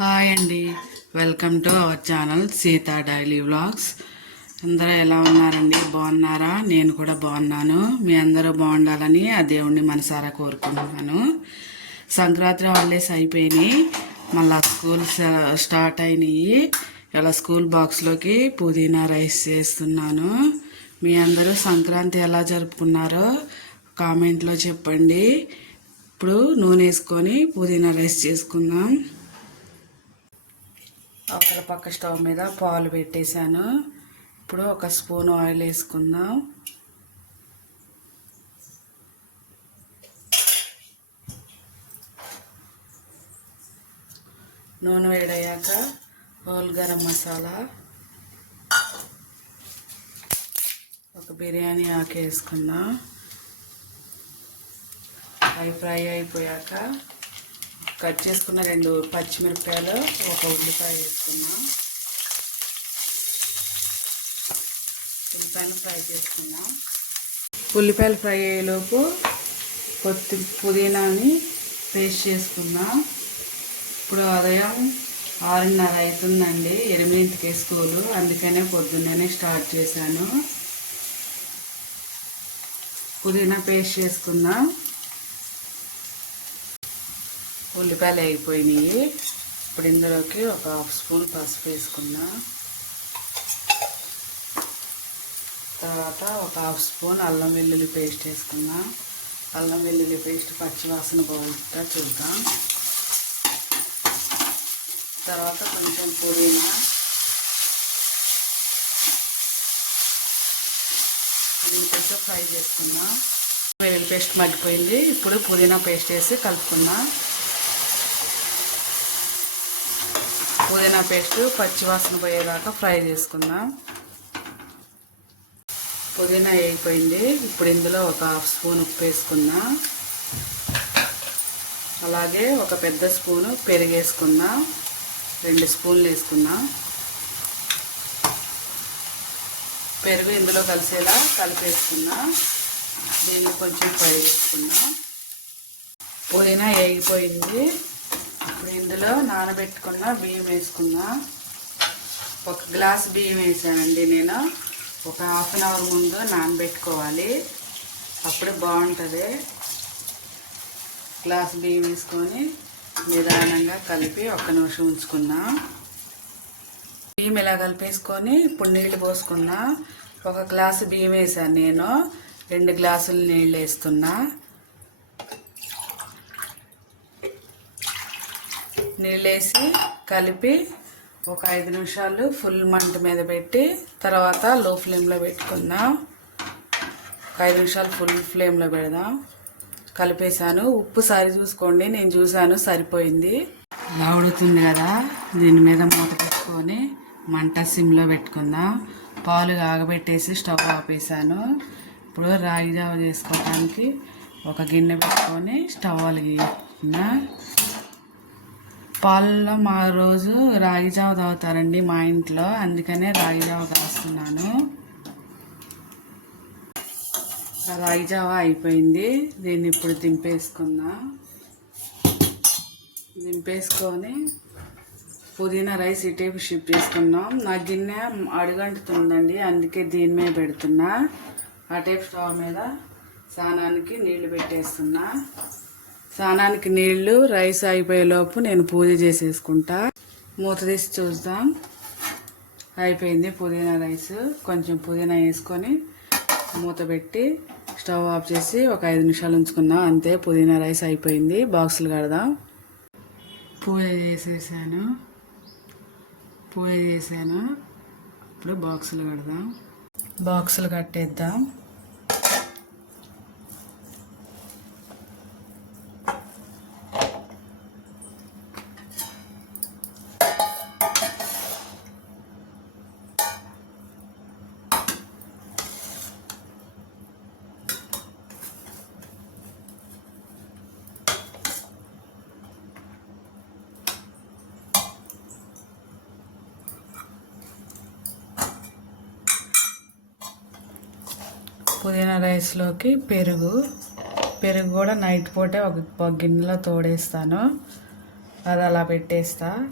Hi అండి. Welcome to our channel Seetha daily vlogs. అందరూ ఎలా ఉన్నారండి? బాగున్నారా? నేను కూడా బాగున్నాను. మీ అందరూ బాగుండాలని ఆ దేవుణ్ణి మనసారా కోరుకుంటున్నాను. సంక్రాంతి హాలిడేస్ అయిపోయినాయి. మళ్ళా స్కూల్ స్టార్ట్ అయినాయి. ఇలా స్కూల్ బాక్స్లోకి పుదీనా రైస్ చేస్తున్నాను. మీ అందరూ సంక్రాంతి ఎలా జరుపుకున్నారో కామెంట్లో చెప్పండి. ఇప్పుడు నూనె వేసుకొని పుదీనా రైస్ చేసుకుందాం. అవతల పక్క స్టవ్ మీద పాలు పెట్టేశాను. ఇప్పుడు ఒక స్పూన్ ఆయిల్ వేసుకుందాం. నూనె వేడయ్యాక హోల్ గరం మసాలా. ఒక బిర్యానీ ఆకు వేసుకుందాం. అవి ఫ్రై అయిపోయాక కట్ చేసుకున్న రెండు పచ్చిమిరపకాయలు ఒక ఉల్లిపాయ వేసుకున్నాం. ఉల్లిపాయలు ఫ్రై చేసుకున్నాం. ఉల్లిపాయలు ఫ్రై అయ్యేలోపు కొత్తి పుదీనాని పేస్ట్ చేసుకున్నాం. ఇప్పుడు ఉదయం ఆరున్నర అవుతుందండి ఎనిమిదింటికి స్కూలు అందుకనే పొద్దున్ననే స్టార్ట్ చేశాను. పుదీనా పేస్ట్ చేసుకుందాం ఉల్లిపాయలు అయిపోయినాయి. ఇప్పుడు ఇందులోకి ఒక హాఫ్ స్పూన్ పసుపు వేసుకున్నా. తర్వాత ఒక హాఫ్ స్పూన్ అల్లం వెల్లుల్లి పేస్ట్ వేసుకున్నా. అల్లం వెల్లుల్లి పేస్ట్ పచ్చివాసన పోతా చూద్దాం. తర్వాత కొంచెం పుదీనా. కొంచెం ఫ్రై చేసుకున్నా. వెల్లుల్లి పేస్ట్ మగ్గిపోయింది. ఇప్పుడు పుదీనా పేస్ట్ వేసి కలుపుకున్నా. పుదీనా పేస్ట్ పచ్చివాసన పోయేదాకా ఫ్రై చేసుకుందాం. పుదీనా వేగిపోయింది. ఇప్పుడు ఇందులో ఒక హాఫ్ స్పూన్ ఉప్పు వేసుకుందాం. అలాగే ఒక పెద్ద స్పూను పెరుగు వేసుకుందాం. రెండు స్పూన్లు వేసుకుందాం. పెరుగు ఇందులో కలిసేలా కలిపేసుకుందాం దీన్ని కొంచెం ఫ్రై చేసుకుందాం. పుదీనా వేగిపోయింది. ఇప్పుడు ఇందులో నానబెట్టుకున్న బియ్యం వేసుకున్నా. ఒక గ్లాస్ బియ్యం వేసానండి నేను. ఒక హాఫ్ అన్ అవర్ ముందు నానబెట్టుకోవాలి. అప్పుడు బాగుంటుంది. గ్లాస్ బియ్యం వేసుకొని నిదానంగా కలిపి ఒక నిమిషం ఉంచుకున్నా. బియ్యం ఇలా కలిపేసుకొని ఇప్పుడు నీళ్ళు పోసుకున్నా. ఒక గ్లాసు బియ్యం వేసాను నేను. రెండు గ్లాసులు నీళ్ళు వేస్తున్నా. నీళ్ళేసి కలిపి ఒక ఐదు నిమిషాలు ఫుల్ మంట మీద పెట్టి తర్వాత లో ఫ్లేమ్లో పెట్టుకుందాం. ఒక ఐదు నిమిషాలు ఫుల్ ఫ్లేమ్లో పెడదాం. కలిపేశాను. ఉప్పు సరి చూసుకోండి. నేను చూశాను. సరిపోయింది. లావుడుతుంది కదా. దీని మీద మూత పెట్టుకొని మంట సిమ్లో పెట్టుకుందాం. పాలు ఆగబెట్టేసి స్టవ్ ఆపేసాను ఇప్పుడు రాగి జావ చేసుకోవడానికి ఒక గిన్నె పెట్టుకొని స్టవ్ వెలిగిన పాలలో మా రోజు రాగి జావ తాగుతారండి మా ఇంట్లో. అందుకనే రాగి జావ తాగుతున్నాను. రాగి జావ అయిపోయింది. దీన్ని ఇప్పుడు దింపేసుకుందాం. దింపేసుకొని పుదీనా రైస్ ఇటేపు షిఫ్ట్ చేసుకున్నాం. నా గిన్నె అడుగంటుతుందండి. అందుకే దీని మీద పెడుతున్నా. అటేపు స్టవ్ మీద స్నానానికి నీళ్ళు పెట్టేస్తున్నా. స్నానానికి నీళ్ళు రైస్ అయిపోయేలోపు నేను పూజ చేసేసుకుంటా. మూత తీసి చూద్దాం. అయిపోయింది పుదీనా రైస్. కొంచెం పుదీనా వేసుకొని మూత పెట్టి స్టవ్ ఆఫ్ చేసి ఒక ఐదు నిమిషాలు ఉంచుకుందాం. అంతే పుదీనా రైస్ అయిపోయింది. బాక్సులు కడదాం. పూజ చేసేసాను. పూజ చేశాను ఇప్పుడు బాక్సులు కడదాం. బాక్సులు కట్టేద్దాం. పుదీనా రైస్లోకి పెరుగు. పెరుగు కూడా నైట్ పూటే ఒక గిన్నెలో తోడేస్తాను. అది అలా పెట్టేస్తా.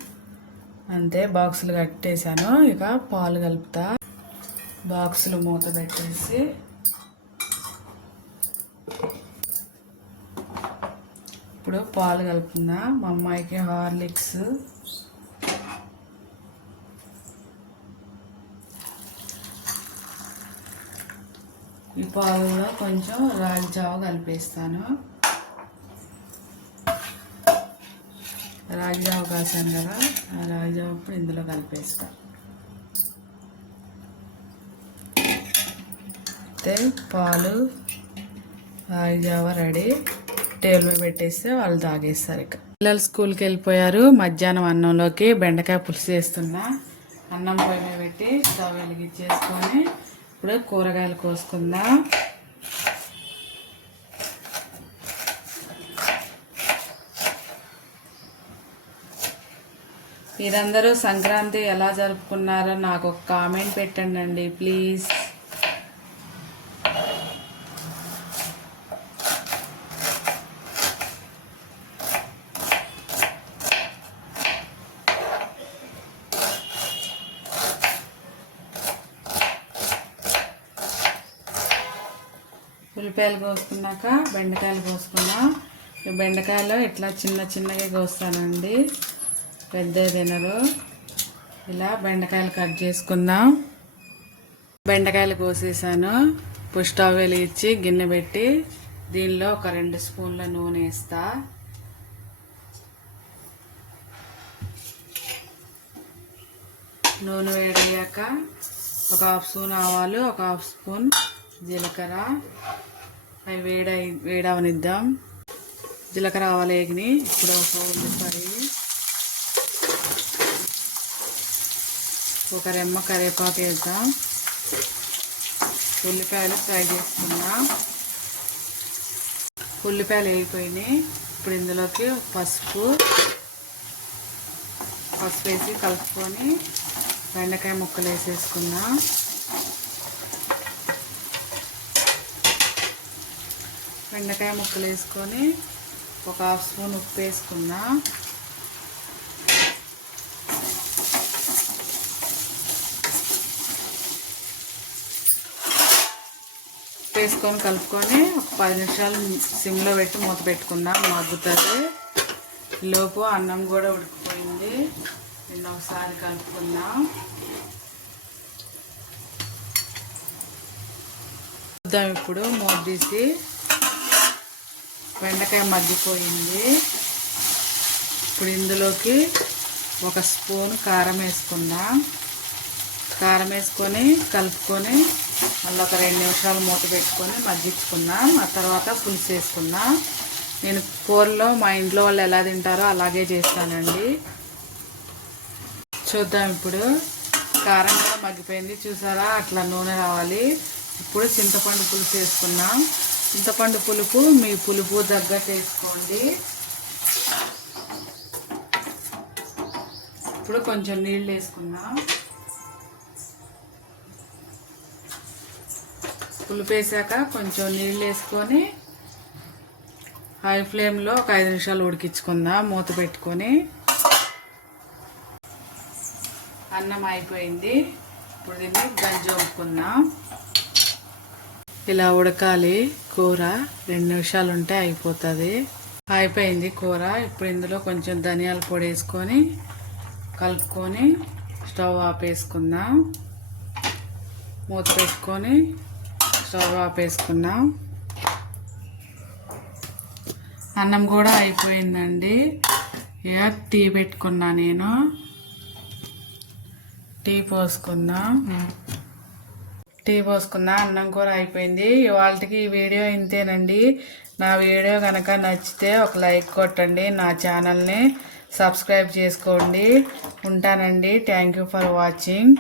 అంతే బాక్సులు కట్టేశాను. ఇక పాలు కలుపుతా. బాక్సులు మూత పెట్టేసి. ఇప్పుడు పాలు కలుపుతున్నా మా అమ్మాయికి హార్లిక్స్. ఈ పాలలో కొంచెం రాగి జావ కలిపేస్తాను. రాగి జావ కాసాను కదా ఆ రాగి జావ ఇప్పుడు ఇందులో కలిపేస్తా. అయితే పాలు రాగి జావ రెడీ. టేబుల్ మీద పెట్టేస్తే వాళ్ళు తాగేస్తారు ఇక. పిల్లలు స్కూల్కి వెళ్ళిపోయారు. మధ్యాహ్నం అన్నంలోకి బెండకాయ పులుసు చేస్తున్నా. అన్నం పొయ్యి పెట్టి స్టవ్ వెలిగించేసుకొని ఇప్పుడు కూరగాయలు కోసుకుందాం. మీరందరూ సంక్రాంతి ఎలా జరుపుకున్నారో నాకు ఒక కామెంట్ పెట్టండి ప్లీజ్. ఉల్లిపాయలు కోసుకున్నాక బెండకాయలు కోసుకున్నాం ఈ బెండకాయలు ఇట్లా చిన్న చిన్నగా కోస్తానండి. పెద్ద తినరు. ఇలా బెండకాయలు కట్ చేసుకుందాం. బెండకాయలు కోసేసాను. పుష్టావ్ వెలిగించి గిన్నె పెట్టి దీనిలో ఒక రెండు స్పూన్ల నూనె వేస్తా. నూనె వేడయ్యాక ఒక హాఫ్ స్పూన్ ఆవాలు ఒక హాఫ్ స్పూన్ జీలకర్ర అవి వేడ వేడవనిద్దాం. జీలకర్ర ఆవాలు వేగిని. ఇప్పుడు ఒక ఉల్లిపాయ. ఒక రెమ్మ కరివేపాకు వేద్దాం. ఉల్లిపాయలు ఫ్రై చేసుకుందాం. ఉల్లిపాయలు వేగిపోయినాయి. ఇప్పుడు ఇందులోకి పసుపు పసుపు వేసి కలుపుకొని బెండకాయ ముక్కలు వేసేసుకుందాం. బెండకాయ ముక్కలు వేసుకొని ఒక హాఫ్ స్పూన్ ఉప్పు వేసుకున్నా. ఉప్పు వేసుకొని కలుపుకొని ఒక పది నిమిషాలు సిమ్లో పెట్టి మూత పెట్టుకుందాం మగ్గుతుంది. లోపు అన్నం కూడా ఉడికిపోయింది. నిన్న ఒకసారి కలుపుకుందాం చూద్దాం ఇప్పుడు మూత తీసి బెండకాయ మగ్గిపోయింది. ఇప్పుడు ఇందులోకి ఒక స్పూన్ కారం వేసుకుందాం. కారం వేసుకొని కలుపుకొని మళ్ళీ ఒక రెండు నిమిషాలు మూత పెట్టుకొని మగ్గించుకుందాం. ఆ తర్వాత పులుసు వేసుకుందాం. నేను కూరలో మా ఇంట్లో వాళ్ళు ఎలా తింటారో అలాగే చేస్తానండి. చూద్దాం ఇప్పుడు. కారం కూడా మగ్గిపోయింది. చూసారా? అట్లా నూనె రావాలి. ఇప్పుడు చింతపండు పులుసు వేసుకున్నాం చింతపండు పులుపు మీ పులుపు తగ్గట్టు వేసుకోండి. ఇప్పుడు కొంచెం నీళ్ళు వేసుకుందాం. పులుపు వేసాక కొంచెం నీళ్ళు వేసుకొని హై ఫ్లేమ్లో ఒక ఐదు నిమిషాలు ఉడికించుకుందాం మూత పెట్టుకొని. అన్నం అయిపోయింది. ఇప్పుడు దీన్ని గంజి వంపుకుందాం. ఇలా ఉడకాలి. కూర రెండు నిమిషాలు ఉంటే అయిపోతుంది. అయిపోయింది కూర. ఇప్పుడు ఇందులో కొంచెం ధనియాల పొడి వేసుకొని కలుపుకొని స్టవ్ ఆపేసుకుందాం మూత పెట్టుకొని స్టవ్ ఆపేసుకున్నాం అన్నం కూడా అయిపోయిందండి. ఇక టీ పెట్టుకున్నా నేను. టీ పోసుకుందాం. టీ పోసుకున్న అన్నం కూర అయిపోయింది. ఇవాళకి ఈ వీడియో ఇంతేనండి. నా వీడియో కనుక నచ్చితే ఒక లైక్ కొట్టండి. నా ఛానల్ని సబ్స్క్రైబ్ చేసుకోండి. ఉంటానండి. Thank you for watching.